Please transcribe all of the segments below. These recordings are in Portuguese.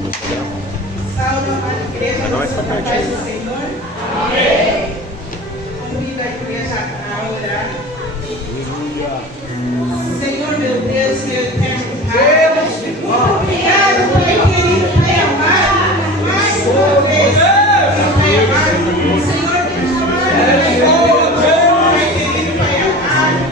Salve, amada igreja, Não é só paz do Senhor. Amém. Convido a igreja a orar. Senhor, meu Deus, meu eterno Pai, obrigado, Pai querido, Pai amado, mais uma vez, Pai amado, Senhor, Pai querido, Pai amado, Senhor, Pai querido, Pai amado,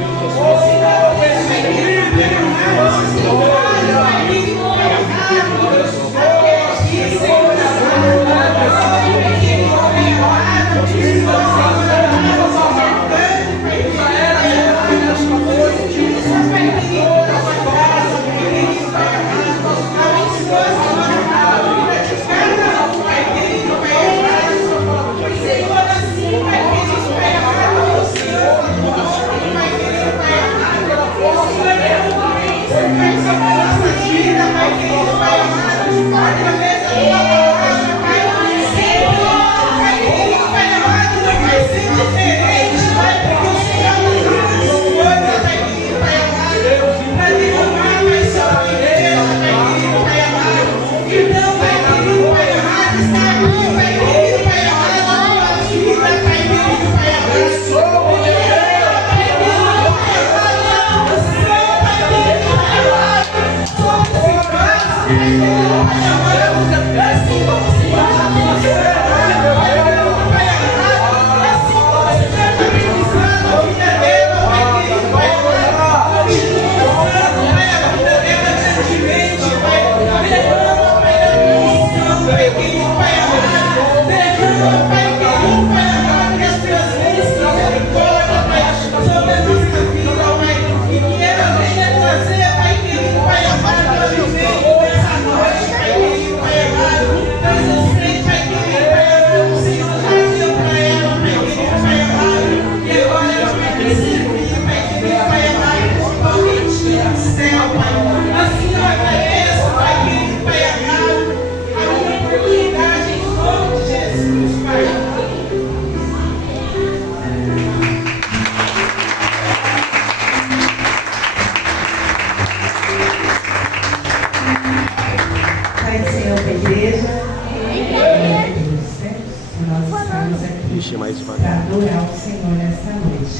para adorar o Senhor nesta noite.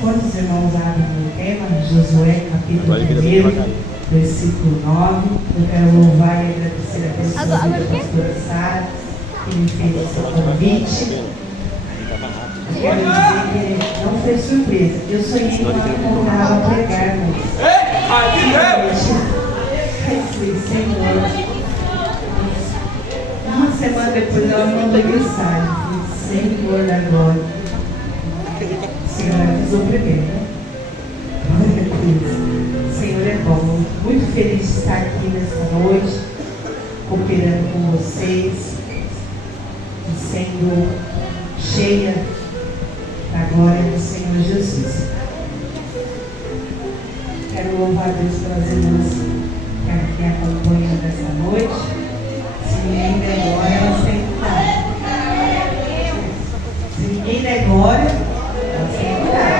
Quantos irmãos abrem o tema? Josué, capítulo 1, versículo 9. Eu quero louvar e agradecer a Deus pela vida da pastora Sara, que me fez esse convite. Eu quero dizer que não foi surpresa. Eu sonhei que ela me convidava a pregar, mas Senhor. Uma semana depois ela mandou mensagem. Senhor da glória. O Senhor avisou primeiro, né? Glória a Deus. O Senhor é bom. Muito feliz de estar aqui nesta noite, cooperando com vocês, e sendo cheia da glória do Senhor Jesus. Quero louvar a Deus pelas irmãs que me acompanham nessa noite. Se ninguém der glória, elas têm que estar. Se ninguém der glória, elas têm que estar.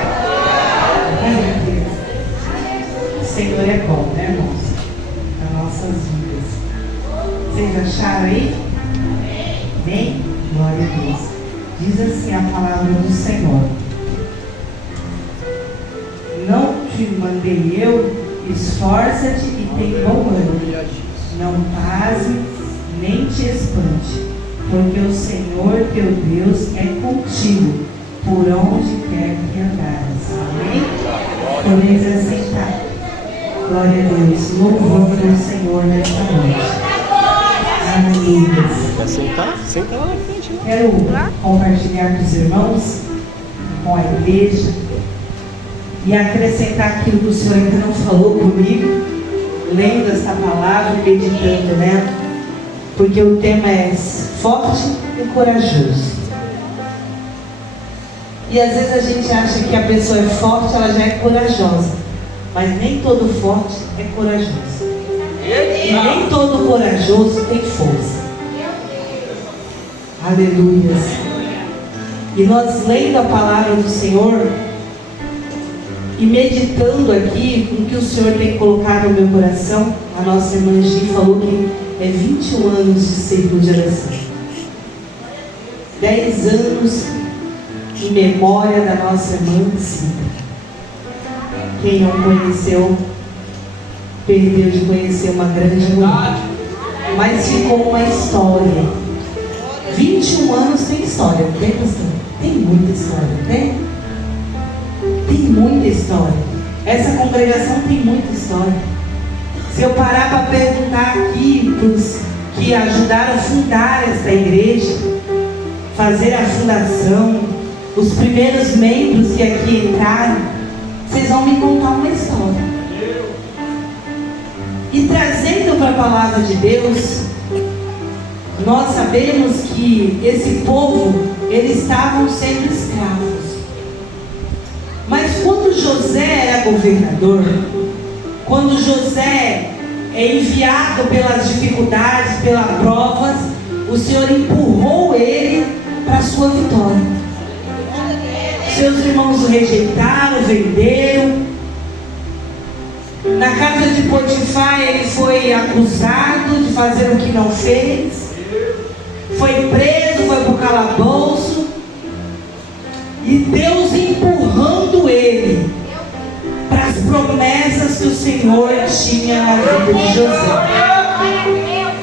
O Senhor é bom, né, irmãos? Nas nossas vidas. Vocês acharam aí? Amém? Glória a Deus. Diz assim a palavra do Senhor: não te mandei eu, esforça-te e tem bom ânimo. Não pase, nem te espante, porque o Senhor teu Deus é contigo, por onde quer que andares. Amém? Podeis assentar. Glória a Deus. Louvor ao Senhor nesta noite. Aleluia. Quer sentar? Senta lá na frente. Quero compartilhar com os irmãos, com a igreja, e acrescentar aquilo que o Senhor ainda não falou comigo, lendo esta palavra e meditando nela, porque o tema é forte e corajoso. E às vezes a gente acha que a pessoa é forte, ela já é corajosa, mas nem todo forte é corajoso, e nem todo corajoso tem força. Aleluia. E nós lendo a palavra do Senhor e meditando aqui com o que o Senhor tem colocado no meu coração, a nossa irmã Gi falou que é 21 anos de círculo de oração. 10 anos em memória da nossa irmã Cida. Quem não conheceu, perdeu de conhecer uma grande mulher. Mas ficou uma história. 21 anos tem história, não tem, pastor? Tem muita história, né? Tem muita história. Essa congregação tem muita história. Se eu parar para perguntar aqui para os que ajudaram a fundar esta igreja, fazer a fundação, os primeiros membros que aqui entraram, vocês vão me contar uma história. E trazendo para a palavra de Deus, nós sabemos que esse povo, eles estavam sendo escravos. Mas quando José era governador, quando José é enviado pelas dificuldades, pelas provas, o Senhor empurrou ele para a sua vitória. Seus irmãos o rejeitaram, venderam. Na casa de Potifar ele foi acusado de fazer o que não fez. Foi preso, foi para o calabouço. E Deus empurrando ele para as promessas que o Senhor tinha na vida de José.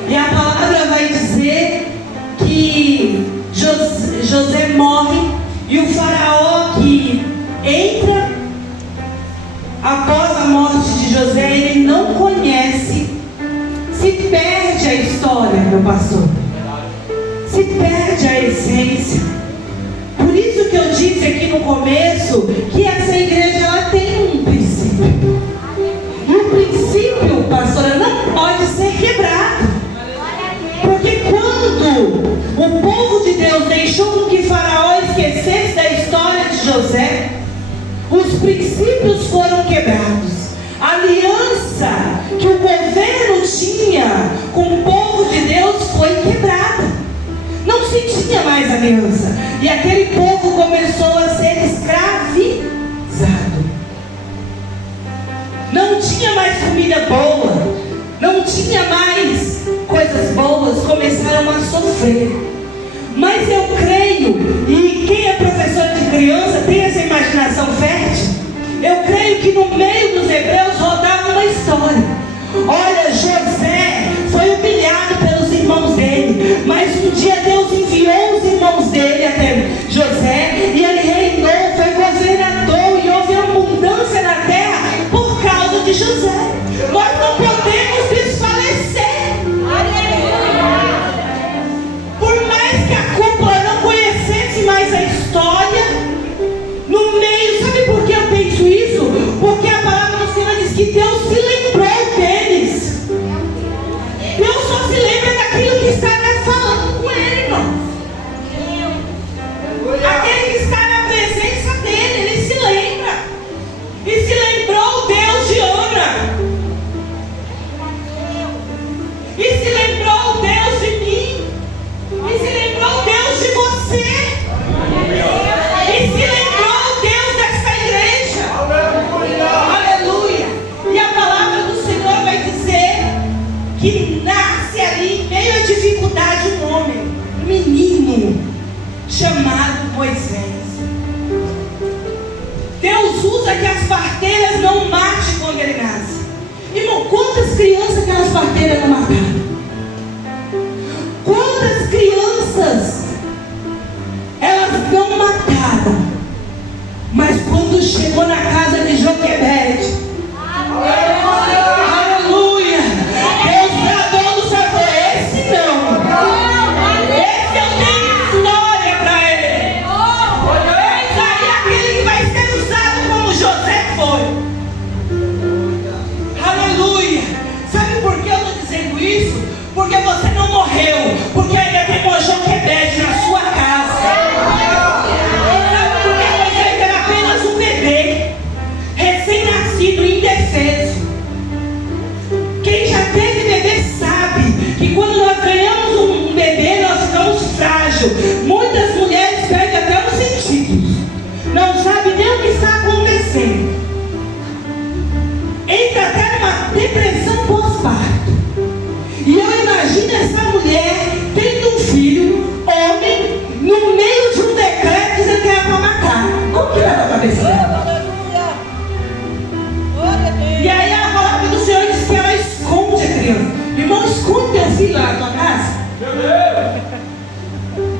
E a palavra vai dizer que José morre e o faraó que entra após a morte de José, ele não conhece, se perde a história, meu pastor, se perde a essência. Por isso que eu disse aqui no começo que essa igreja ela tem um princípio. E o princípio, pastora, não pode ser quebrado. Porque quando o povo de Deus deixou que Faraó esquecesse da história de José, os princípios foram quebrados. A aliança que o governo tinha com o povo de Deus foi quebrada. Não se tinha mais aliança. E aquele povo começou a ser escravizado. Não tinha mais comida boa. Não tinha mais coisas boas. Começaram a sofrer. Mas eu creio, e quem é professor de criança tem essa imaginação fértil. Eu creio que no meio dos hebreus rodava uma história. Olha, José foi humilhado pelos irmãos dele, mas um dia Deus enviou os irmãos dele até José, e ele reinou, foi governador, e houve abundância na terra por causa de José. Nós não podemos desfalecer. Por mais que a cúpula não conhecesse mais a história, no meio, sabe por que eu penso isso? Porque a palavra do Senhor diz que Deus se lembrou deles. Deus só se lembra daquilo que está falando com ele, irmão. Aquele que está na presença dele, ele se lembra. E se lembrou Deus de Ana. E se lembrou Deus de mim. E se lembrou Deus de você. E se lembrou Deus dessa igreja. Aleluia. E a palavra do Senhor vai dizer que nasce ali, em meio à dificuldade, um homem, um menino, chamado Moisés. Deus usa que as parteiras não matem quando ele nasce. Irmão, quantas crianças aquelas parteiras não mataram? Quantas crianças elas não mataram? Mas quando chegou na casa de Joquebede, aleluia, Deus bradou do céu, esse não, esse eu tenho história para ele. Eis aí aquele que vai ser usado como José foi. Aleluia. Sabe por que eu estou dizendo isso? Porque você não morreu, porque ainda tem uma Joquebede na sua casa. Sabe por que Moisés era apenas um bebê, recém-nascido, indefeso? Quem já teve bebê sabe que quando nós ganhamos um bebê, nós ficamos frágeis. Muitas mulheres perdem até os sentidos, não sabem nem o que está acontecendo. Entra até numa depressão pós-parto. E eu imagino filhos lá na tua casa? Meu Deus!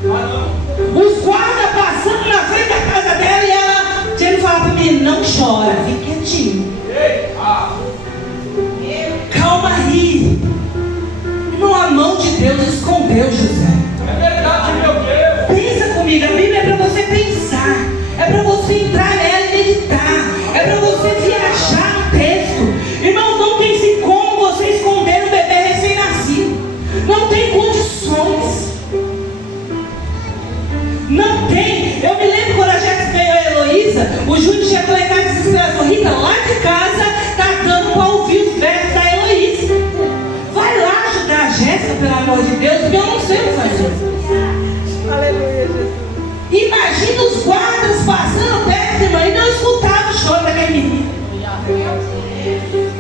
Ah, não. Os guardas passando na frente da casa dela e ela tinha que falar para mim, não chora, fique quietinho. Ei! Ah! Calma aí. Irmão, a mão de Deus escondeu José. É verdade, meu Deus! Pensa comigo, a Bíblia é para você pensar, é para você entrar nela e meditar, é para você viajar no texto. Irmãos, não tem como você esconder um bebê recém-nascido. Não tem condições. Não tem. Eu me lembro quando a Jéssica ganhou a Heloísa, o Júnior chegou lá em casa e disse assim, Rita, lá de casa tá dando para ouvir os versos da Heloísa. Vai lá ajudar a Jéssica, pelo amor de Deus, porque eu não sei o que fazer. Aleluia, Jesus. Imagina os guardas passando perto, irmã, e não escutavam o choro daquele menino.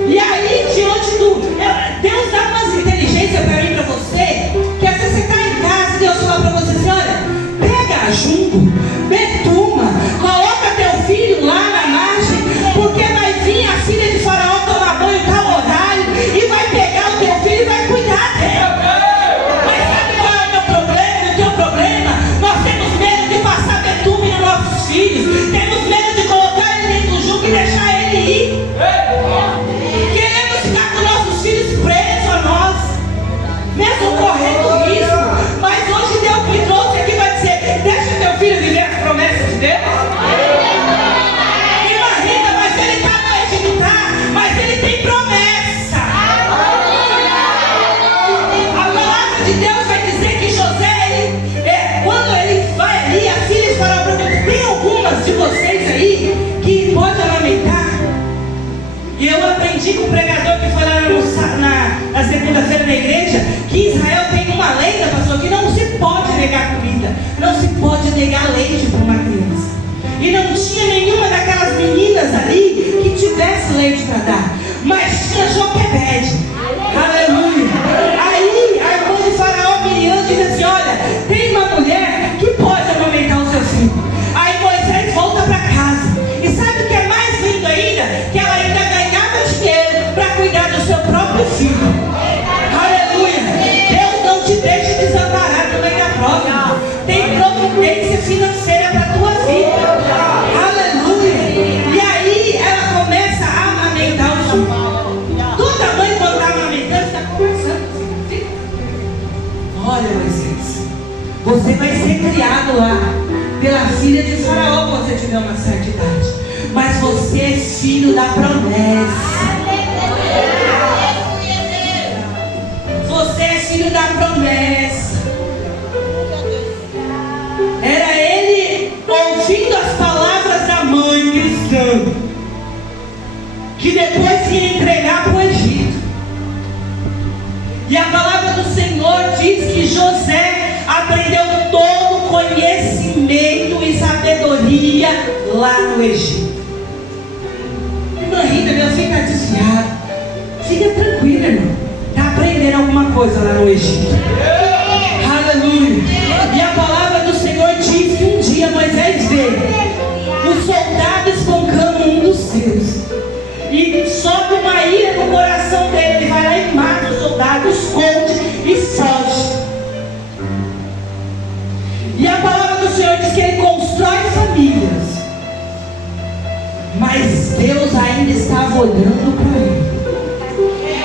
E aí, diante do... Deus dá umas inteligências para mim e para você, que às vezes você está em casa e Deus fala para você assim, olha, pega junto, betuma, coloca teu filho lá na margem, porque vai vir a filha de Faraó tomar banho em tal horário, e vai pegar o teu filho e vai cuidar dele. Mas sabe qual é o meu problema, o teu problema? Nós temos medo de passar betume nos nossos filhos, temos medo de colocar ele dentro do jugo e deixar ele ir. Queremos ficar com nossos filhos presos a nós, mesmo correndo risco. Mas hoje Deus me trouxe aqui para dizer, deixa teu filho viver as promessas de Deus. Imagina, mas ele está no Egito, tá? Mas ele tem promessa. A palavra de Deus vai dizer que José, quando ele vai ali, as filhas falaram para mim, tem algumas de vocês aí que pode amamentar? E eu aprendi com o pregador que foi lá na segunda-feira na igreja, que Israel tem uma lei, pastor, que não se pode negar comida, não se pode negar leite para uma criança. E não tinha nenhuma daquelas meninas ali que tivesse leite para dar, mas tinha Joquebede. Aleluia! Aí a irmã de Faraó, Miriam, diz assim, olha, tem uma mulher que pode amamentar o seu filho. Aí Moisés volta para casa. E sabe o que é mais lindo ainda? Que ela ainda ganhava dinheiro para cuidar do seu próprio filho. Aleluia! Deus não te deixa desamparado no meio da prova. Tem providência financeira para a tua vida. Aleluia! E aí ela começa a amamentar o filho. Toda mãe quando está amamentando está conversando com o filho. Olha, Moisés, você vai ser criado lá pela filha de Faraó quando você tiver uma certa idade. Mas você é filho da promessa. Você é filho da promessa. Era ele ouvindo as palavras da mãe cristã, que depois ia entregar para o Egito. E a palavra do Senhor diz que José aprendeu todo o conhecimento e sabedoria lá no Egito. Irmã Rita, Deus fica desviado. Fica tranquila, irmão. Está aprendendo alguma coisa lá no Egito. Aleluia. E a palavra do Senhor diz que um dia Moisés vê o soldado espancando um dos seus. E sobe uma ira no coração dele. Ele vai lá e mata o soldado, esconde e foge. E a palavra do Senhor diz que ele constrói famílias. Mas Deus ainda estava olhando para ele.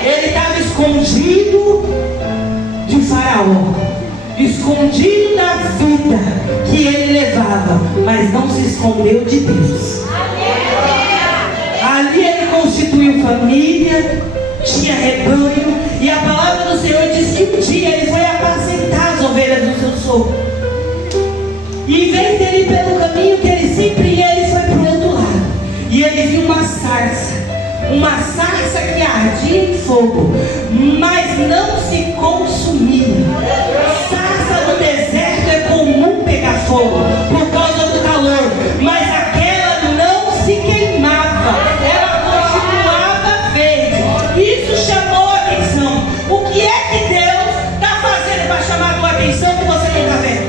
Ele estava escondido de Faraó, escondido da vida que ele levava, mas não se escondeu de Deus. Ali ele constituiu família, tinha rebanho, e a palavra do Senhor diz que um dia ele foi apacentar as ovelhas do seu sogro. E em vez dele ir pelo caminho que ele sempre ia, ele foi para o outro lado. E ele viu uma sarça que ardia em fogo, mas não se consumia. Sarça no deserto é comum pegar fogo por causa do calor, mas aquela não se queimava, ela continuava verde. Isso chamou a atenção. O que é que Deus está fazendo para chamar a tua atenção que você não está vendo?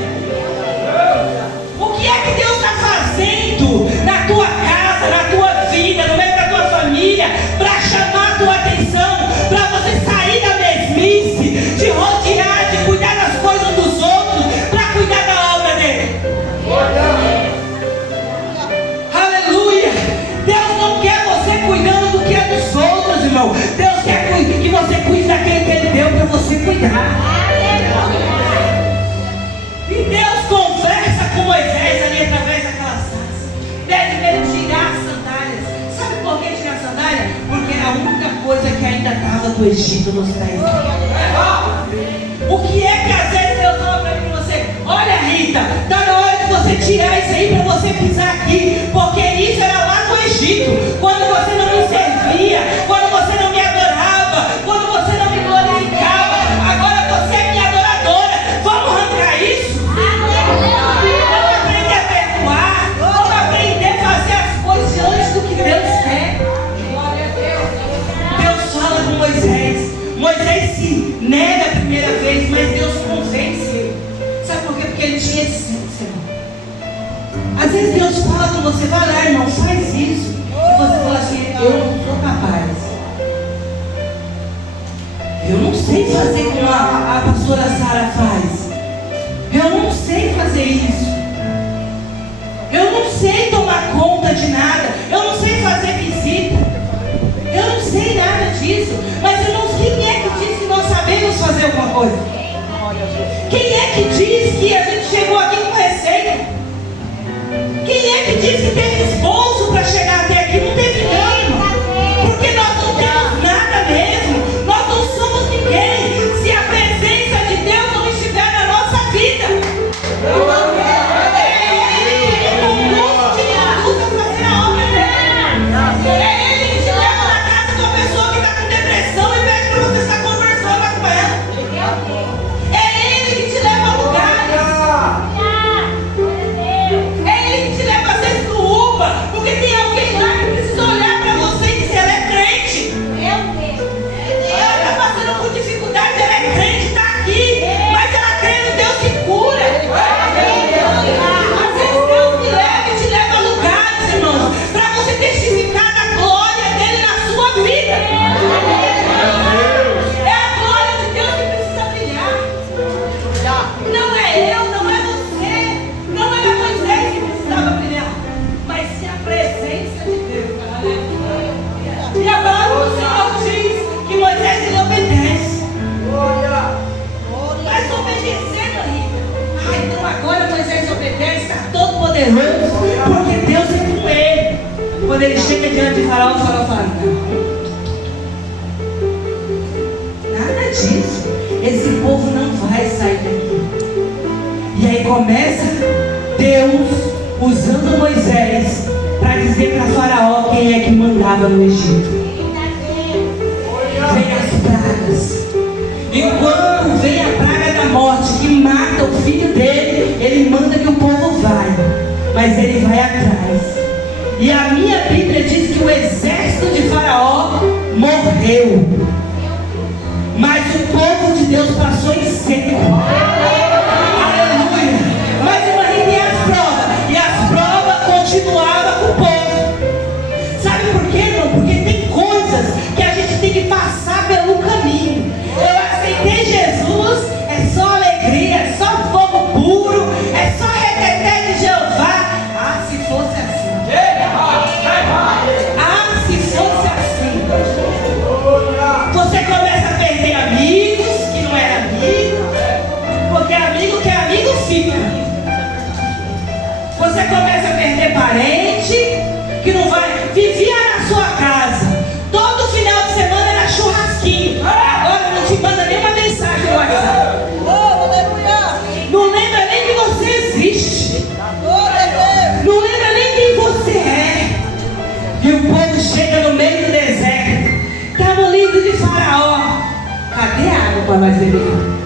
O que é que Deus está fazendo na tua casa, na tua vida, no meio da tua família, para chamar a tua atenção, para você sair da mesmice, de rodear ali através daquelas sarças. Pede para ele tirar as sandálias. Sabe por que tirar a sandália? Porque era a única coisa que ainda estava do Egito nos pés. O que é que às vezes Deus fala para mim e você? Olha, Rita, está na hora de você tirar isso aí para você pisar aqui. Porque isso era lá no Egito. Quando você não me servia, quando você não me adorava, quando você não me glorificava. Agora você é minha adoradora. Vamos arrancar isso? Vamos aprender a perdoar. Vamos aprender a fazer as coisas diante do que Deus quer. Deus fala com Moisés. Moisés se nega a primeira vez, mas Deus convence ele. Sabe por quê? Porque ele tinha essência, irmão. Às vezes Deus fala com você, vai lá, irmão, faz isso. E você fala assim, eu não sou capaz. Eu não sei fazer como a pastora Sara faz. Eu não sei fazer isso. Eu não sei tomar conta de nada. Eu não sei fazer visita. Eu não sei nada disso. Mas irmãos, quem é que diz que nós sabemos fazer alguma coisa? Quem é que diz que a gente chegou aqui com receita? Quem é que diz que teve esforço para chegar até aqui? Não teve não, irmão. Porque nós não temos nada mesmo. Nós não somos ninguém se a presença de Deus não estiver na nossa vida. Ele conduz, te conduz a fazer a obra dele. É Ele que te leva na casa de uma pessoa que está com depressão e pede para você estar conversando com ela. É Ele que te leva a lugares. É Ele que te leva às vezes no UPA, porque tem alguém lá que precisa olhar para você e dizer, ela é crente. Ela está passando por dificuldades, ela é crente, está aqui, mas ela crê no Deus que cura. Às vezes Deus me leva e te leva a lugares, irmãos, para você testificar da glória dele na sua vida. É a glória de Deus que precisa brilhar. Não é eu, não é você, não era Moisés que precisava brilhar, mas sim a presença de Deus. E a palavra do Senhor diz que Moisés ele obedece. Mas obedecendo aí. Então agora Moisés obedece, está todo poderoso, porque Deus é com ele. Quando ele chega diante de Faraó, o Faraó fala, não, nada disso. Esse povo não vai sair daqui. E aí começa Deus usando Moisés para dizer para Faraó quem é que mandava no Egito. Vem as pragas. E quando vem a praga da morte que mata o filho dele, ele manda que o povo vai, mas ele vai atrás. E a minha Bíblia diz que o exército de Faraó morreu, mas o povo de Deus passou em seco. Aleluia. Mas imagine as provas continuavam com o povo. Sabe por quê, irmão? Porque tem coisas que a gente tem que passar pelo caminho. Eu aceitei Jesus, é só alegria, é só fogo puro, é só reteté de Jeová. Ah, se fosse assim. Ah, se fosse assim. Você começa a perder amigos que não eram amigos, porque amigo que é amigo fica. Você começa a perder parente que não vai, vivia na sua casa, todo final de semana era churrasquinho, agora não te manda nenhuma mensagem no WhatsApp, não lembra nem que você existe, não lembra nem quem você é. E o povo chega no meio do deserto, está no livro de Faraó, cadê a água para nós beber?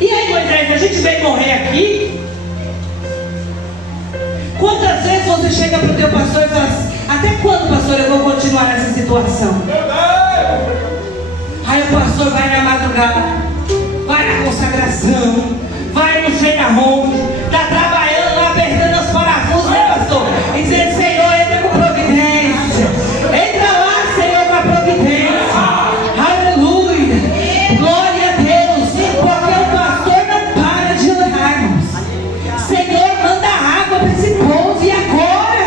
E aí, Moisés, a gente veio morrer aqui? Quantas vezes você chega para o teu pastor e fala assim, até quando, pastor, eu vou continuar nessa situação? Aí o pastor vai na madrugada, vai na consagração, vai no sei aonde, está trabalhando lá, apertando os parafusos, né, pastor? E dizendo, Senhor, entra com providência. Entra lá, Senhor, com a providência. Aleluia. Glória a Deus. Porque o pastor não para de orar, irmãos. Senhor, manda água para esse povo. E agora?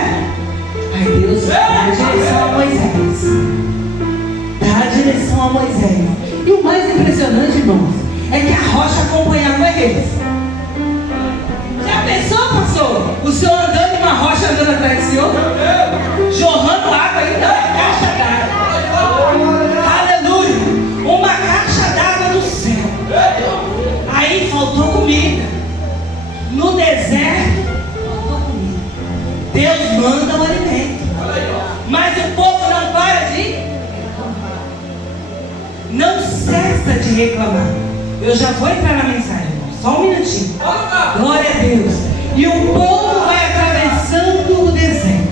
Aí Deus dá a direção a Moisés. Dá a direção a Moisés. E o mais impressionante, irmãos, é que a rocha acompanhava eles. Já pensou? O senhor andando em uma rocha, andando atrás do senhor, jorrando água ainda, caixa d'água. Aleluia. Uma caixa d'água do céu. Aí faltou comida. No deserto, faltou comida. Deus manda o alimento. Mas o povo não para de... Não cessa de reclamar. Eu já vou entrar na mensagem, só um minutinho. Glória a Deus. E o povo vai atravessando o deserto.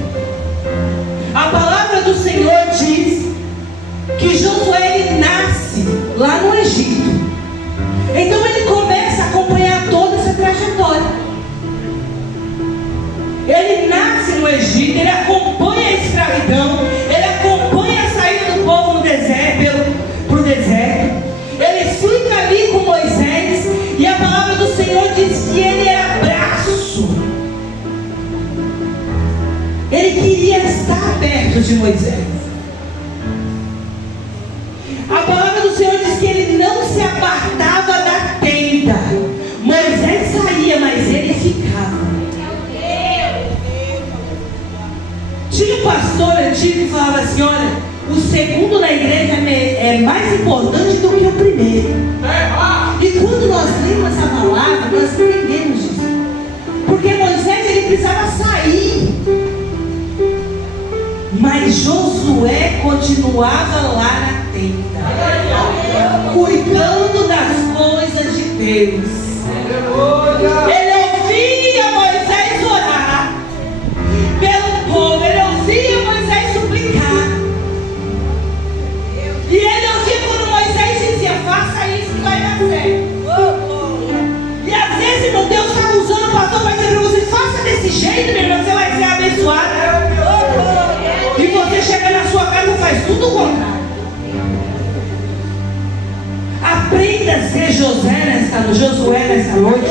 A palavra do Senhor diz que Josué ele nasce lá no Egito. Então ele começa a acompanhar toda essa trajetória. Ele nasce no Egito, ele acompanha a escravidão, ele acompanha a saída do povo no deserto, pro deserto. Ele fica ali com Moisés e a palavra do Senhor diz que ele era braço. Ele queria estar perto de Moisés. A palavra do Senhor diz que ele não se apartava da tenda. Moisés saía, mas ele ficava. Tinha um pastor antigo que falava assim: olha, o segundo na igreja é mais importante do que o primeiro. E quando nós lemos essa palavra, nós entendemos isso. Porque Moisés ele precisava sair, mas Josué continuava lá na tenda, cuidando das coisas de Deus. Ele ouvia Moisés orar pelo povo, ele ouvia Moisés suplicar. E ele ouvia quando Moisés dizia: faça isso que vai dar certo. E às vezes, irmão, Deus está usando o pastor para dizer para você: faça desse jeito, meu irmão, você vai ser abençoado. E você chega na sua casa e faz tudo o contrário. Aprenda a ser Josué nessa noite.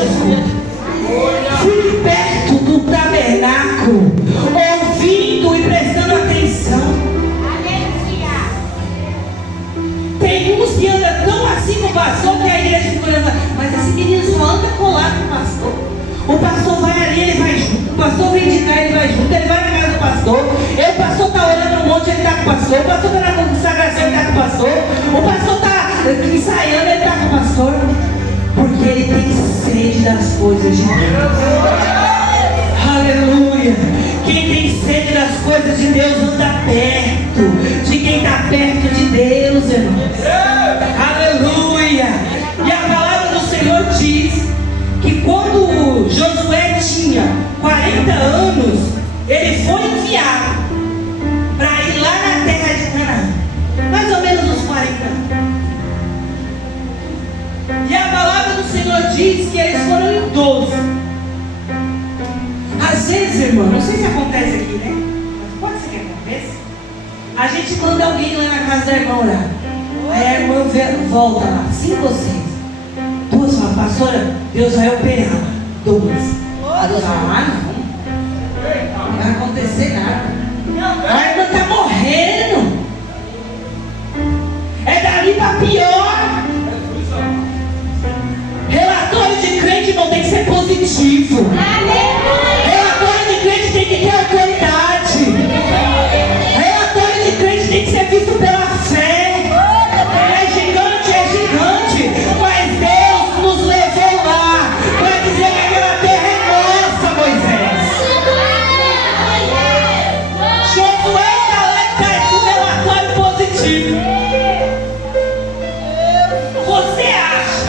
Fique perto do tabernáculo, ouvindo e prestando atenção. Tem uns que andam tão assim com o pastor que a igreja fica olhando, mas esse menino só anda colado com o pastor. O pastor vai ali, ele vai junto. O pastor vem de cá, ele vai junto. Ele vai na casa do pastor. O pastor está orando um monte, ele está com o pastor. O pastor está na consagração, ele está com o pastor. O pastor está ensaiando, ele está com o pastor. Porque ele tem sede das coisas de Deus. Aleluia. Quem tem sede das coisas de Deus anda perto de quem está perto de Deus, irmãos. Aleluia. E a palavra do Senhor diz que quando Josué tinha 40 anos, ele foi enviado para ir lá na terra de Canaã, mais ou menos uns 40 anos. E a palavra do Senhor diz que eles foram em 12. Às vezes, irmão, não sei se acontece aqui, né? Mas pode ser que aconteça. A gente manda alguém lá na casa da irmã orar. Aí a irmã volta lá, 5 ou 6. Duas falam: pastora, Deus vai operar. 2. A Deus fala: não vai acontecer nada. A irmã está morrendo. É dali para pior. Relatório de crente não tem que ser positivo. Relatório de crente tem que ter autoridade. Relatório de crente tem que ser visto pela fé. É gigante, mas Deus nos levou lá para dizer que aquela terra é nossa, Moisés. Josué está lá e traz um relatório positivo. Você acha,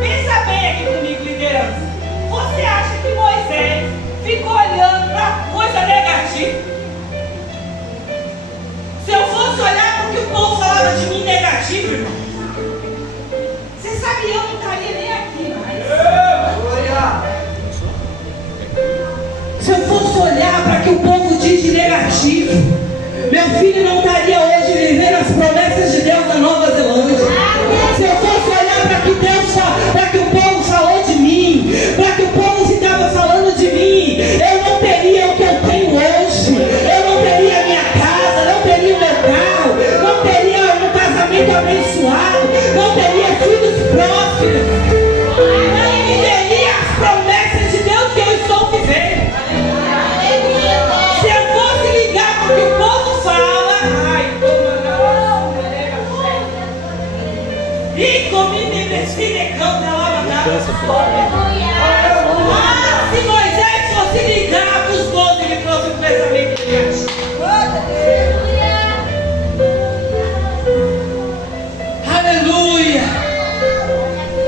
pensa bem aqui comigo, liderança, você acha que Moisés ficou olhando para coisa negativa? Se eu fosse olhar para o que o povo falava de mim negativo, irmão, você sabe que eu não estaria nem aqui mais. Se eu fosse olhar para o que o povo diz de negativo, meu filho não estaria hoje vivendo as promessas de Deus na Nova Zelândia. Se eu fosse olhar para que Deus para que o povo falou de mim, para que o povo ficava falando de mim, eu não teria o que eu tenho hoje. Eu não teria a minha casa, não teria o meu carro, não teria um casamento abençoado, não teria filhos prósperos, não viveria as promessas de Deus que eu estou vivendo. descansa, filho. Ah, se Moisés fosse ligar para os 12, ele trouxe um pensamento negativo. Aleluia.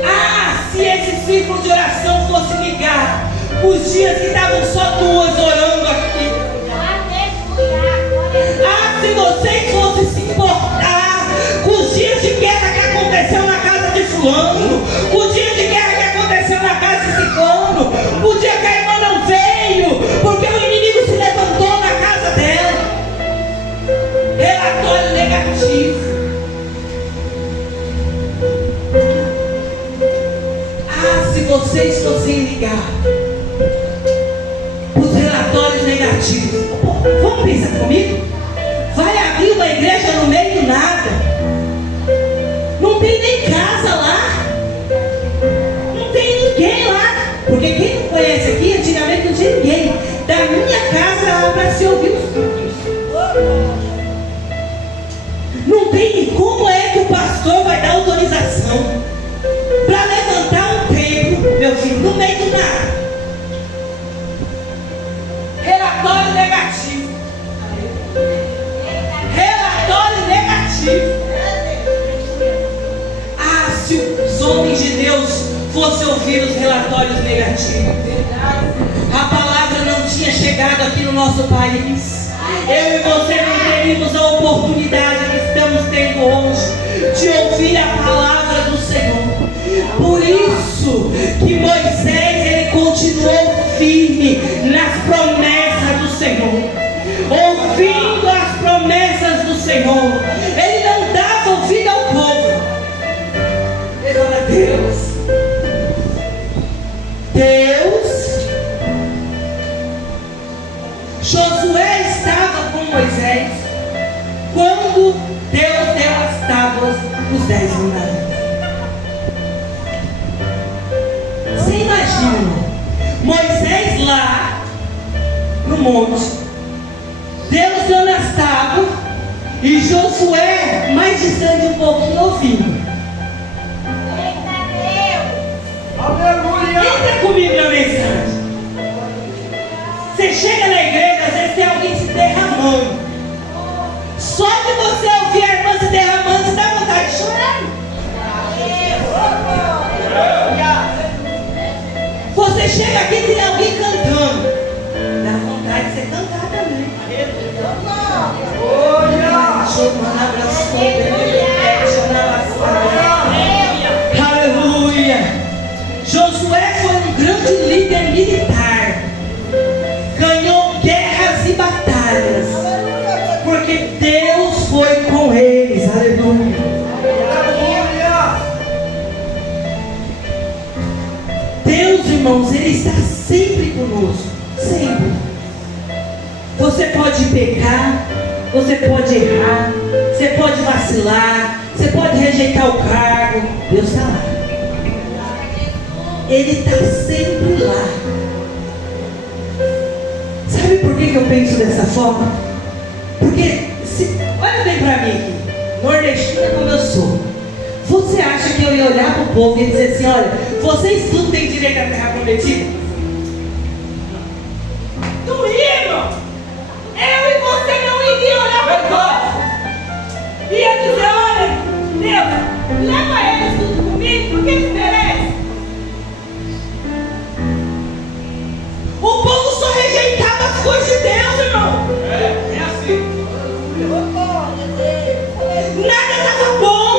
Ah, se esse ciclo de oração fosse ligar os dias que estavam só 2 orando aqui. Ah, se vocês fossem se importar com os dias de guerra que aconteceu na casa de fulano, com o dia de guerra que aconteceu na casa de ciclano, o dia que a irmã não veio, porque o inimigo se levantou na casa dela. Relatório negativo. Ah, se vocês fossem ligar os relatórios negativos. Vamos pensar comigo? Vai abrir uma igreja no meio do nada. Não tem nem casa lá. Não tem ninguém lá. Porque quem não conhece aqui, antigamente não tinha ninguém. Da minha casa para se ouvir os cultos. Não tem como é que o pastor vai dar autorização para levantar um templo, meu filho, no meio do nada. Relatório negativo. Relatório negativo. Ah, se os homens de Deus fossem ouvir os relatórios negativos, a palavra não tinha chegado aqui no nosso país. Eu e você não teríamos a oportunidade que estamos tendo hoje de ouvir a palavra do Senhor. Por isso que Moisés, ele continuou firme nas promessas do Senhor, ouvindo as promessas do Senhor. Ele não dava ouvido ao povo. Glória a Deus. Josué estava com Moisés quando Deus deu as tábuas, os 10 mandamentos. Você imagina Moisés lá no monte, Deus dando as tábuas e Josué mais distante um pouquinho ouvindo. Aleluia. Entra comigo na mensagem. Você chega na igreja, às vezes tem alguém se derramando. Só de você ouvir a irmã se derramando, você dá vontade de chorar. Você chega aqui e tem alguém cantando, dá vontade de você cantar também. Aleluia. Josué foi um grande líder militar, ganhou guerras e batalhas, porque Deus foi com eles. Aleluia. Deus, irmãos, Ele está sempre conosco, sempre. Você pode pecar, você pode errar, você pode vacilar, você pode rejeitar o cargo, Deus está lá. Ele está sempre lá. Sabe por que eu penso dessa forma? Porque, olha bem para mim aqui, nordestina como eu sou. Você acha que eu ia olhar para o povo e dizer assim, olha, vocês tudo têm direito à terra prometida? Não ia, irmão. Eu e você não iria olhar para o povo. Ia dizer, olha, Deus, leva eles tudo comigo, porque eles merecem. O povo só rejeitava as coisas de Deus, irmão. É assim. Nada estava bom.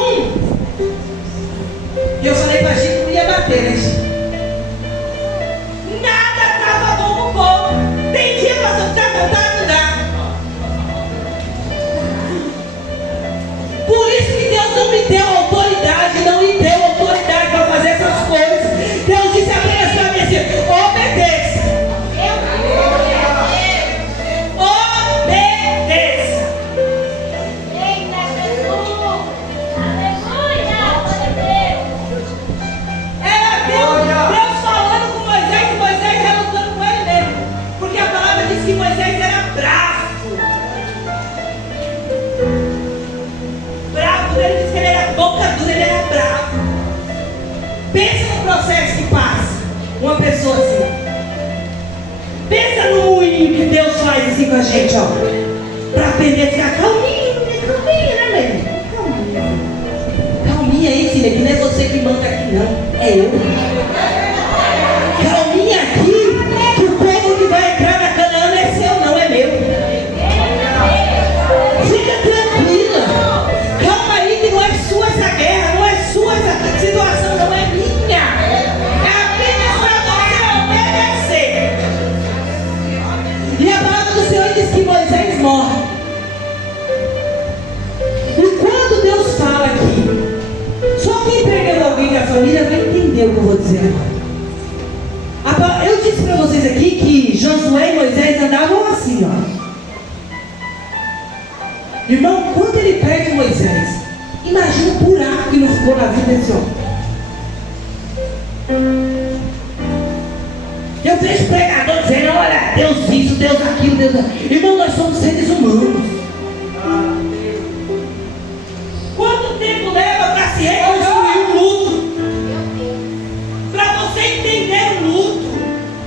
E eu falei pra gente que não ia bater, né, gente? Nada estava bom pro povo. Tem dia pra você ficar vontade de dar. Por isso que Deus não me deu autoridade, não me deu autoridade para fazer essas coisas. Deus disse apenas para mim assim, obedeça. Obedeça. Eita Jesus! Aleluia! Glória a Deus! Era Deus Pensa no processo que passa uma pessoa assim. Pensa no moinho que Deus faz assim com a gente, ó. Para aprender a ficar calminho, né, Lênin? Calminha aí, filha, que não é você que manda aqui, não. É eu. Calminha aqui, que o povo que vai entrar na Canaã não é seu, não, é meu. Fica tranquila. Calma aí, que não é sua essa guerra, não é sua essa situação, não é minha. É apenas para você obedecer. E a palavra do Senhor diz que Moisés morre. E quando Deus fala aqui, só quem perdeu alguém da família vai entender o que eu vou dizer agora. Eu disse para vocês aqui que Josué e Moisés andavam assim, ó. Irmão, quando ele perde Moisés, imagina o buraco que não ficou na vida desse homem. Eu vejo pregador dizendo, olha, Deus isso, Deus aquilo, Deus aquilo. Irmão, nós somos seres humanos. Quanto tempo leva para se reconstruir um luto? Para você entender o luto?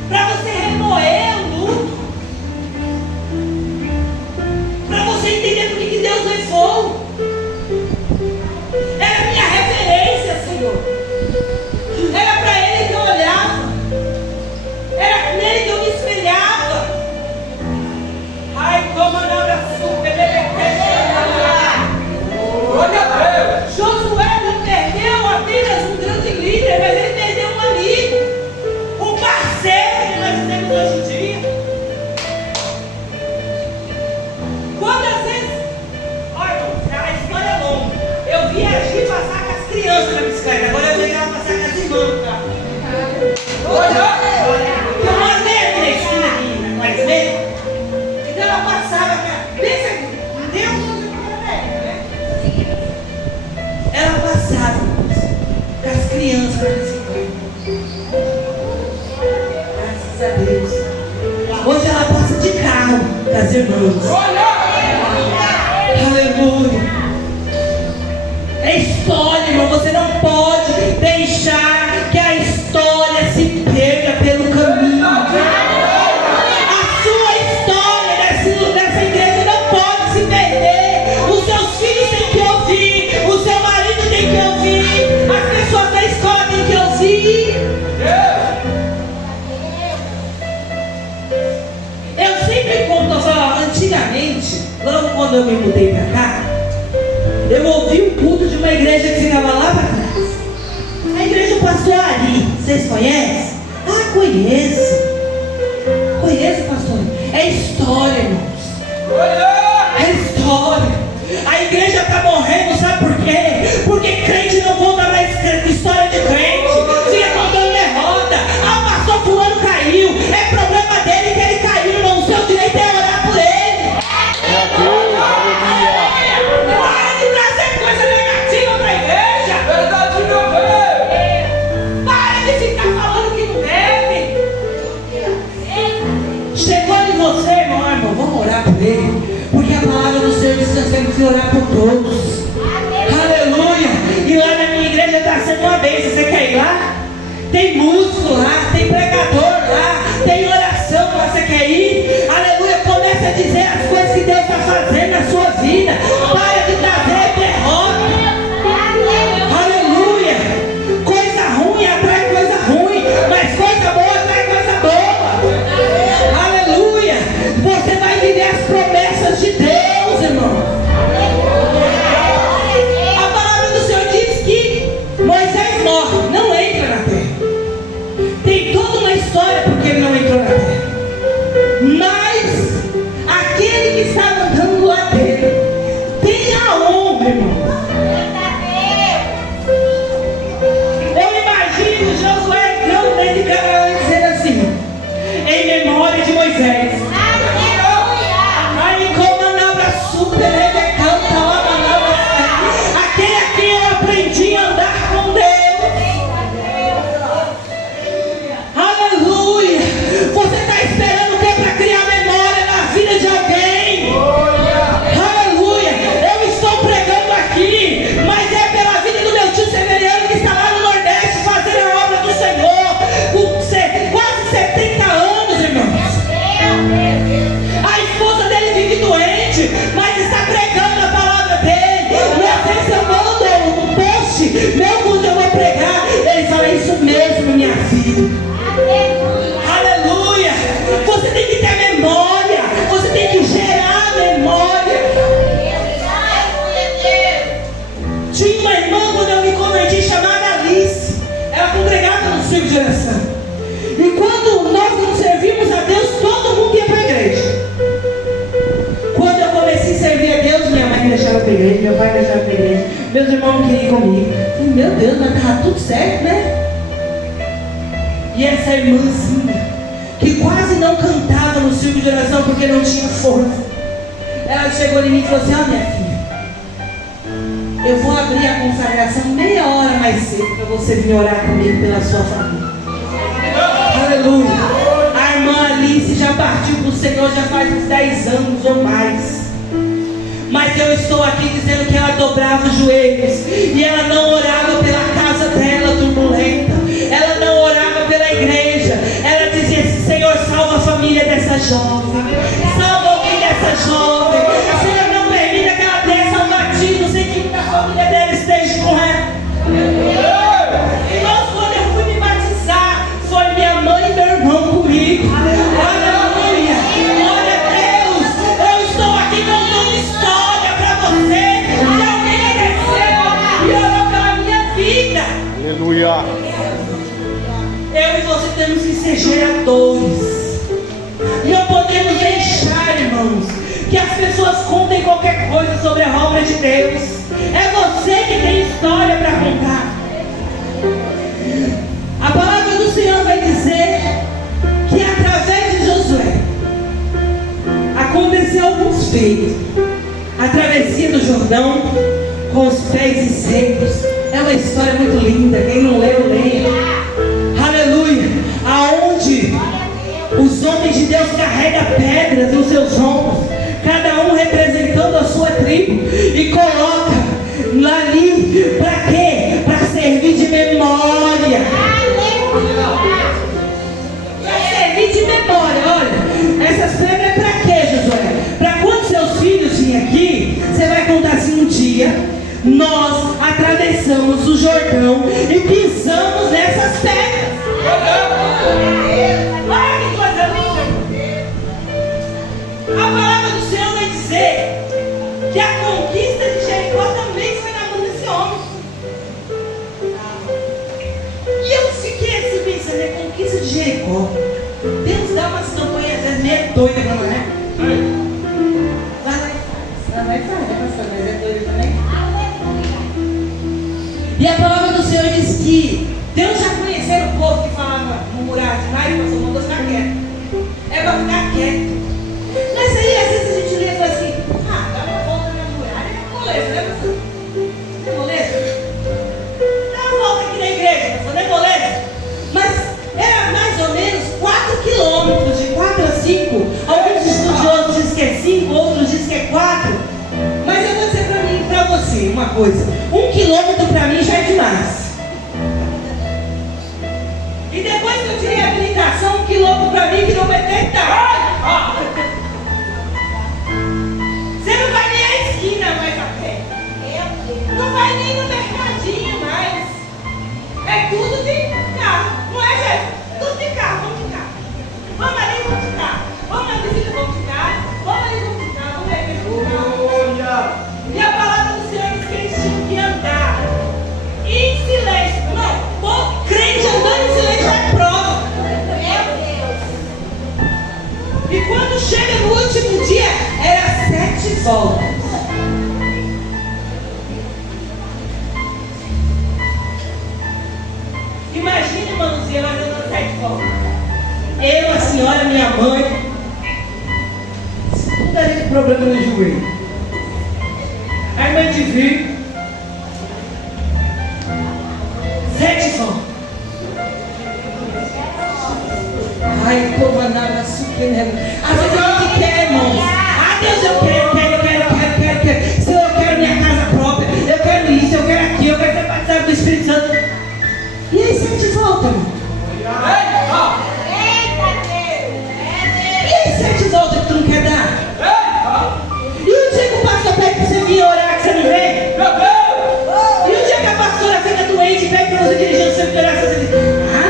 Para você remoer o luto? Para você entender por que Deus levou? Era minha referência, Senhor. Era para Ele que eu olhava. Era nele que eu me espelhava. Ai, como não abraçou, Josué não perdeu apenas um grande líder, mas ele perdeu um amigo, um parceiro que nós temos hoje em dia. Quantas vezes, olha, a história é longa. Eu vi a Gi passar com as crianças na bicicleta, agora eu vejo ela passar com as irmãs, tá? Eu mandei a Cristina aqui, mais velha. Então ela passava, pensa aqui, Deus não né? Ela passava com as crianças na bicicleta. Graças a Deus. Hoje ela passa de carro com as irmãs. Aleluia. É história, irmão. Você não pode deixar que a história se perca pelo caminho. A sua história dessa igreja não pode se perder. Os seus filhos têm que ouvir. O seu marido tem que ouvir. As pessoas da escola têm que ouvir. Eu sempre conto, antigamente, logo quando eu me mudei para cá, eu ouvi um culto de uma igreja que ficava lá para trás. A igreja do pastor Ari, vocês conhecem? Ah, conheço. Conheço, pastor. É história, irmãos. É história. A igreja está morrendo, sabe por quê? Porque crente não conta mais história de crente. Fica contando derrota. Ah, o pastor fulano caiu. É problema dele que ele caiu, irmão. O seu direito é orar por ele. Para de trazer coisa negativa para a igreja. Verdade, meu bem. Para de ficar falando que não deve. Chegou em você, irmão, vamos orar por ele. Porque a palavra do Senhor diz que nós temos que orar por todos. Aleluia. E lá na minha igreja está sendo uma bênção. Você quer ir lá? Tem músico lá, tem pregador lá, tem oração lá. Você quer ir? Aleluia. Comece a dizer as coisas que Deus está fazendo na sua vida. Para de trazer derrota. Aleluia. Coisa ruim atrai coisa ruim, mas coisa boa atrai coisa boa. Aleluia. Você vai viver as promessas de Deus, irmão. A palavra do Senhor diz que Moisés morre, não entra na terra. Tem toda uma história porque ele não entrou na terra. Mas aquele que estava andando lá dele tem a honra, irmão. Eu imagino Josué entrando dentro de Canaã e dizendo assim, em memória de Moisés. Aí como manobra super, canta lá, manobra. Aquele a quem eu aprendi a andar com Deus. Aleluia. Você está esperando o que para criar memória na vida de alguém? Aleluia. Eu estou pregando aqui, mas é pela vida do meu tio Severiano que está lá no Nordeste fazendo esquecido. Aleluia! Você tem que ter memória. Você tem que gerar memória. Tinha uma irmã quando eu me converti chamada Alice. Ela congregava no círculo de oração. E quando nós não servimos a Deus, todo mundo ia para a igreja. Quando eu comecei a servir a Deus, minha mãe me deixava para a igreja, meu pai me deixava para a igreja, meus irmãos não queriam ir comigo. E, meu Deus, mas estava tudo certo, né? E essa irmãzinha, que quase não cantava no círculo de oração porque não tinha força, ela chegou em mim e falou assim: ó, minha filha, eu vou abrir a consagração meia hora mais cedo para você vir orar comigo pela sua família. Aleluia! A irmã Alice já partiu para o Senhor já faz uns 10 anos ou mais. Mas eu estou aqui dizendo que ela dobrava os joelhos e ela não orava pela casa dela turbulenta. Ela não orava pela igreja. Ela dizia assim: Senhor, salva a família dessa jovem. Salva alguém dessa jovem. Senhor, não permita que ela desça ao batido sem que a família dela esteja com ela. Irmãos, quando eu fui me batizar, foi minha mãe e meu irmão comigo. Aleluia! Glória a Deus! Eu estou aqui contando história para você. Que alguém desceu e orou pela minha vida. Aleluia. Eu e você temos que ser geradores. Não podemos deixar, irmãos, que as pessoas contem qualquer coisa sobre a obra de Deus. É você que tem história para contar. A palavra do Senhor vai dizer que através de Josué aconteceu alguns feitos. A travessia do Jordão com os pés secos. É uma história muito linda. Quem não leu, leia. Aleluia! Aonde os homens de Deus carregam pedras nos seus ombros, cada um representando a sua tribo, e coloca lá ali, para quê? Para servir de memória. Para servir de memória. Olha, essas pedras é para quê, Josué? Para quando seus filhos virem aqui, você vai contar assim: um dia nós atravessamos o Jordão e pisamos nessas pedras. Olha que coisa linda! A palavra do Senhor vai dizer que a conquista de Jericó também foi na mão desse homem. E eu fiquei assim pensando: é conquista de Jericó. Deus dá umas campanhas às vezes meio doidas, não é? Vai faz, mas é doido também. E a palavra do Senhor diz que Deus já conhecia o povo que falava murmurar demais, mas mandou ficar quieto. É para ficar quieto. Mas aí, às vezes a gente lê e fala assim: dá uma volta na muralha, é moleza, né, pastor? Não é moleza? Dá uma volta aqui na igreja, pastor, não é moleza? Mas era mais ou menos 4 quilômetros, de 4 a 5. Alguns estudiosos dizem que é 5, outros dizem que é 4. Mas eu vou dizer para mim e para você uma coisa: 1 quilômetro para mim já é demais. E depois que eu tirei a habilitação, 1 quilômetro para mim virou uma eternidade. Você não vai nem à esquina mais a pé. Não vai nem no mercadinho mais. É tudo de carro. Não é, gente? Tudo de carro, vamos de carro. Vamos ali, vamos de carro. Vamos na visita, vamos de carro. Vamos ali, vamos de carro. Vamos ali, vamos de carro. E a palavra do Senhor diz que eles tinham que andar em silêncio. Não, o crente andando em silêncio é prova. E quando chega no último dia, era 7 voltas. Imagina, irmãozinha, ela dando 7 voltas. Eu, a senhora, minha mãe, tudo ali de problema no joelho. A irmã de vir 7 voltas. Ai, como nada suquenendo. Às vezes a gente quer, irmãos. Ah, Deus, eu quero. Senhor, eu quero minha casa própria. Eu quero isso, eu quero aquilo. Eu quero ser batizado do Espírito Santo. E aí 7 voltas, irmão. E aí 7 voltas que tu não quer dar? E o dia que o pastor pede pra você vir orar que você não vem? E o dia que a pastora fica doente e pede pra você dirigir o seu oração, você diz: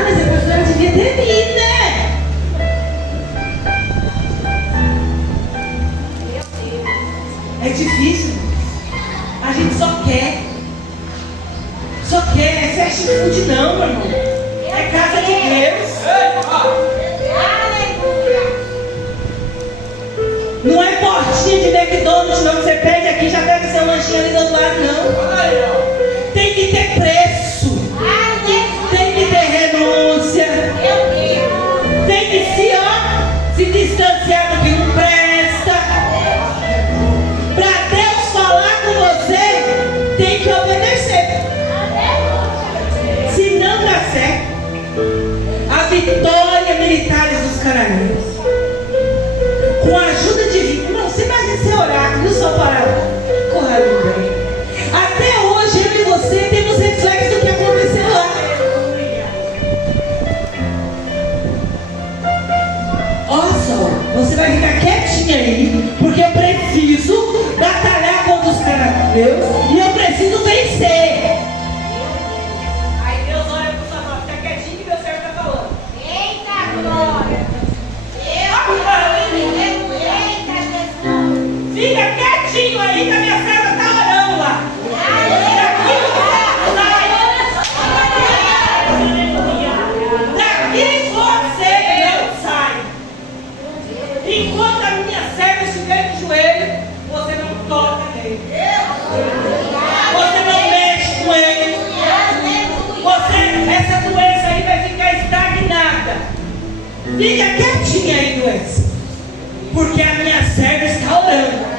mas a pastora falar não. Tem que ter preço. Tem que ter renúncia. Tem que se distanciar do que não presta. Para Deus falar com você, tem que obedecer. Se não dá certo. A vitória militares dos cananeus, com a ajuda divina. Não, você imagina você orar, viu só parar? Correndo bem. Até hoje eu e você temos reflexo do que aconteceu lá. Olha só, você vai ficar quietinha aí, porque eu preciso batalhar contra os cananeus e eu preciso vencer. Aí Deus olha para o Samuel, fica quietinho que meu servo está falando. Eita glória! Fica quietinho aí que a minha serva está orando lá. Daqui você não sai. Enquanto a minha serva estiver de joelho, você não toca nele. Você não mexe com ele. Essa doença aí vai ficar estagnada. Fica quietinha aí, doença. Porque a minha serva está orando.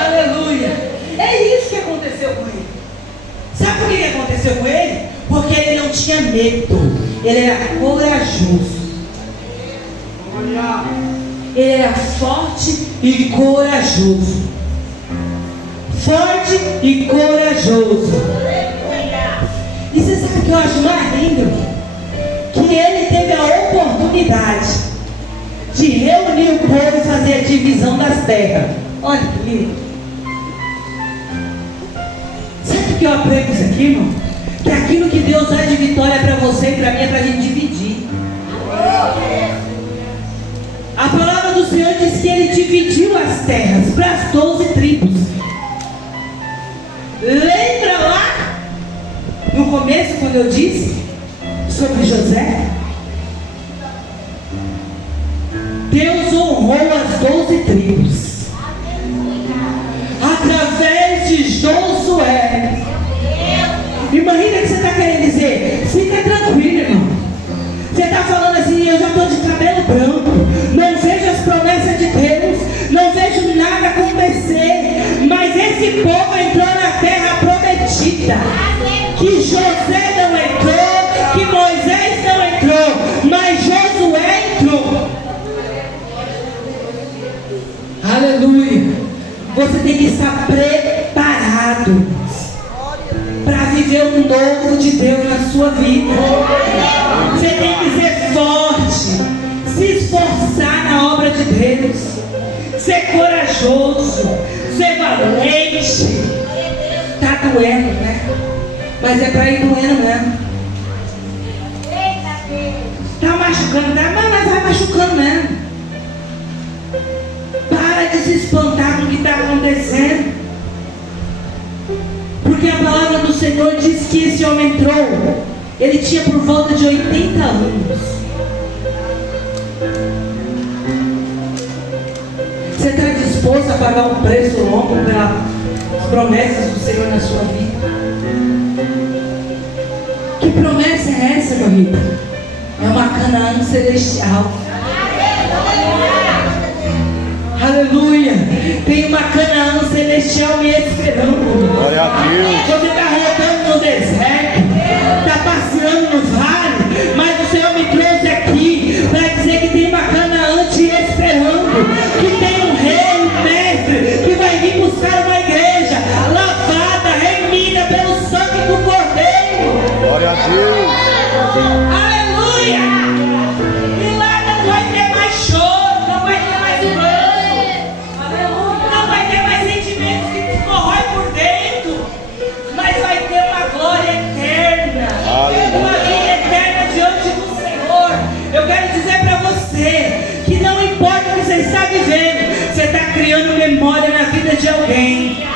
Aleluia. É isso que aconteceu com ele. Sabe por que aconteceu com ele? Porque ele não tinha medo. Ele era corajoso. Ele era forte e corajoso. Forte e corajoso. E você sabe o que eu acho mais lindo? Que ele teve a oportunidade de reunir o povo e fazer a divisão das terras. Olha que lindo. Sabe o que eu aprendo com isso aqui, irmão? Que aquilo que Deus dá de vitória para você e para mim é para a gente dividir. A palavra do Senhor diz que ele dividiu as terras para as 12 tribos. Lembra lá no começo quando eu disse sobre José? Deus honrou as 12 tribos através de Josué. Imagina que você está querendo dizer, fica tranquilo, irmão. Você está falando assim, eu já estou de cabelo branco, não vejo as promessas de Deus, não vejo nada acontecer, mas esse povo entrou na terra prometida, que José não entrou, que Moisés não entrou, mas Josué entrou. Aleluia. Você tem que estar preparado para viver o novo de Deus na sua vida. Você tem que ser forte, se esforçar na obra de Deus, ser corajoso, ser valente. Tá doendo, né? Mas é para ir doendo mesmo. Tá machucando, tá? Mas vai machucando mesmo. Para de se espantar com o que está acontecendo. Porque a palavra do Senhor diz que esse homem entrou, ele tinha por volta de 80 anos. Você está disposto a pagar um preço longo pelas promessas do Senhor na sua vida? Que promessa é essa, meu amigo? É uma Canaã celestial. Aleluia. Tem uma Canaã celestial me esperando. Glória a Deus. Você está rodando no deserto, está passeando no vale, mas o Senhor me trouxe aqui para dizer que tem uma Canaã te esperando, que tem um rei, um mestre, que vai vir buscar uma igreja lavada, remida pelo sangue do Cordeiro. Glória a Deus. Aleluia. E lá não vai ter mais choro, não vai ter mais pranto, não vai ter mais sentimentos que te corrói por dentro, mas vai ter uma glória eterna. Aleluia. Uma vida eterna diante do Senhor. Eu quero dizer para você que não importa o que você está vivendo, você está criando memória na vida de alguém.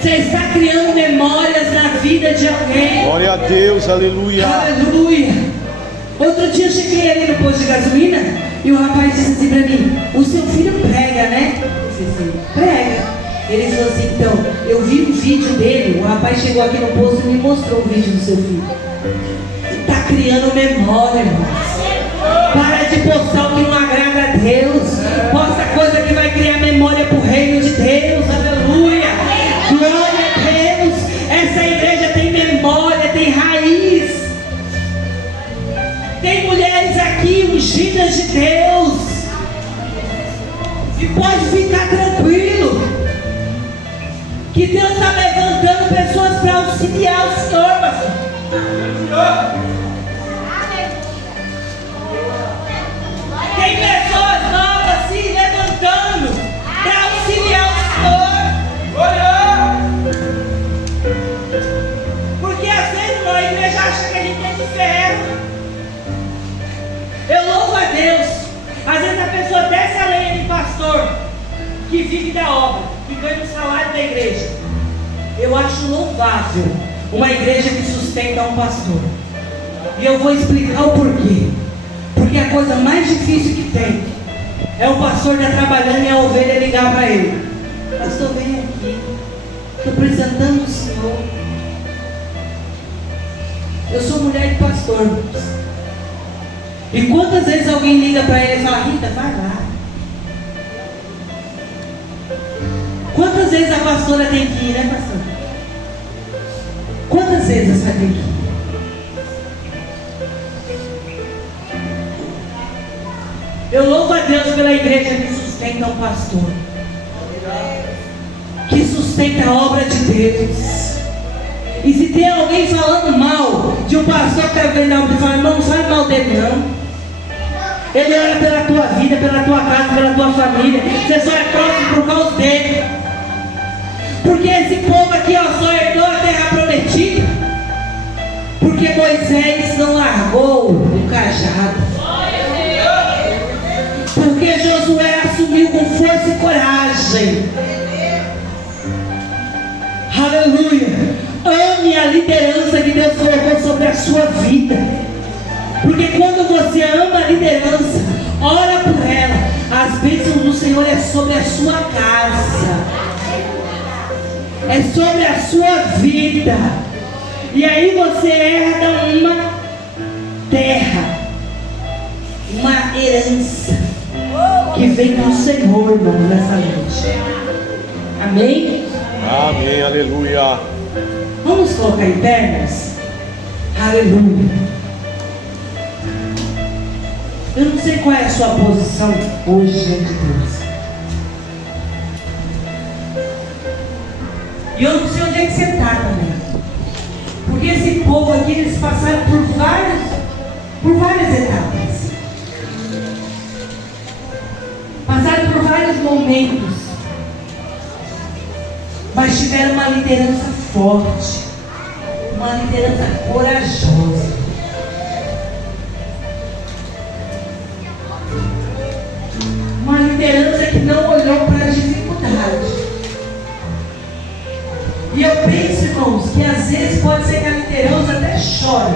Você está criando memórias na vida de alguém. Glória a Deus, aleluia. Aleluia. Outro dia eu cheguei ali no posto de gasolina e o rapaz disse assim para mim: o seu filho prega, né? assim, prega. Ele falou assim, então, eu vi um vídeo dele, o rapaz chegou aqui no posto e me mostrou o vídeo do seu filho. Está criando memória, irmãos. Para de postar o que não agrada a Deus. Posta coisa que vai criar memória para o reino de Deus. Aleluia. Glória a Deus. Essa igreja tem memória, tem raiz. Tem mulheres aqui ungidas de Deus. E pode ficar tranquilo, que Deus está levantando pessoas para auxiliar o Senhor, pastor. Tem pessoas novas se levantando para auxiliar o Senhor. Porque às vezes a igreja acha que a gente é de ferro. Eu louvo a Deus. Às vezes a pessoa desce a lenha de pastor que vive da obra, que ganha o salário da igreja. Eu acho louvável uma igreja que sustenta um pastor. E eu vou explicar o porquê. Porque a coisa mais difícil que tem é o pastor estar trabalhando e a ovelha ligar para ele: pastor, vem aqui, estou precisando do Senhor. Eu sou mulher de pastor, e quantas vezes alguém liga para ele e fala: Rita, vai lá. Quantas vezes a pastora tem que ir, né, pastor? Quantas vezes a senhora tem que ir? Eu louvo a Deus pela igreja que sustenta um pastor, que sustenta a obra de Deus. E se tem alguém falando mal de um pastor que está vendo algo, fala: não fale mal dele não. Ele ora pela tua vida, pela tua casa, pela tua família. Você só é próximo por causa dele. Porque esse povo aqui, ó, só herdou a terra prometida porque Moisés não largou o cajado. Porque Josué assumiu com força e coragem. Aleluia. Ame a liderança que Deus colocou sobre a sua vida. Porque quando você ama a liderança, ora por ela, as bênçãos do Senhor é sobre a sua casa, é sobre a sua vida. E aí você herda uma terra, uma herança que vem do Senhor, irmão, nessa noite. Amém? Amém, aleluia. Vamos colocar em pernas? Aleluia. Eu não sei qual é a sua posição hoje diante de Deus. E eu não sei onde é que você está também. Porque esse povo aqui, eles passaram por várias etapas. Passaram por vários momentos. Mas tiveram uma liderança forte. Uma liderança corajosa. Uma liderança que não olhou para a dificuldade. E eu penso, irmãos, que às vezes pode ser que a liderança até chore,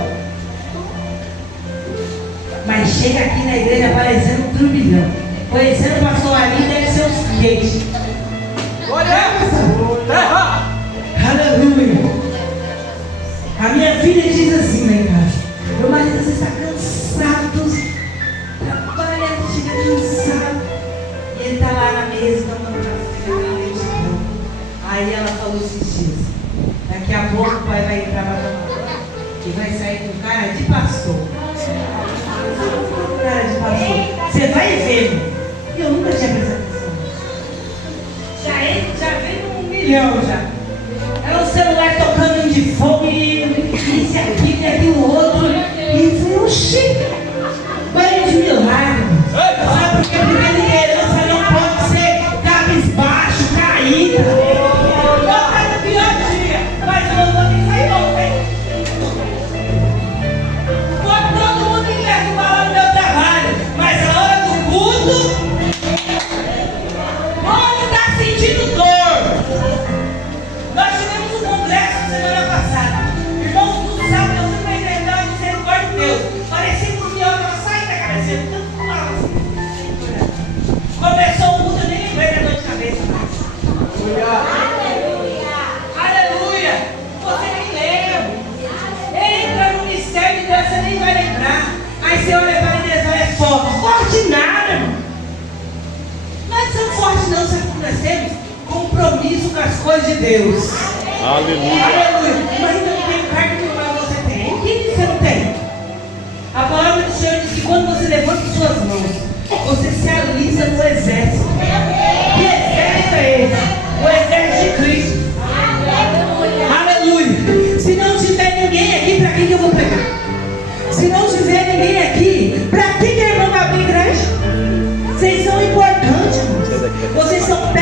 mas chega aqui na igreja parecendo um turbilhão. Conhecendo o pastor Ali, deve ser os queixos. Aleluia. A minha filha diz assim lá em casa: meu marido, você está cansado, trabalha, chega cansado, e ele está lá na mesa tomando café, na leite. Aí ela falou esses dias: daqui a pouco o pai vai entrar para tomar e vai sair com cara de pastor. Cara de pastor. Você vai ver. Eu nunca tinha prestado atenção. Já veio 1 milhão já. Era o celular tocando de fome, isso aqui, e aquilo outro. E eu falei: oxi, banho de milagre. Sabe por quê? Porque a liderança não pode ser cabisbaixo, caída. Deus. Aleluia. Aleluia. Mas não tem cargo que você tem. Quem você não tem? A palavra do Senhor diz que quando você levanta suas mãos, você se alisa no exército. Que exército é esse? O exército de Cristo. Aleluia. Se não tiver ninguém aqui, para quem que eu vou pregar? Se não tiver ninguém aqui, para que a irmã vai abrir igreja? Vocês são importantes, irmãos. Vocês são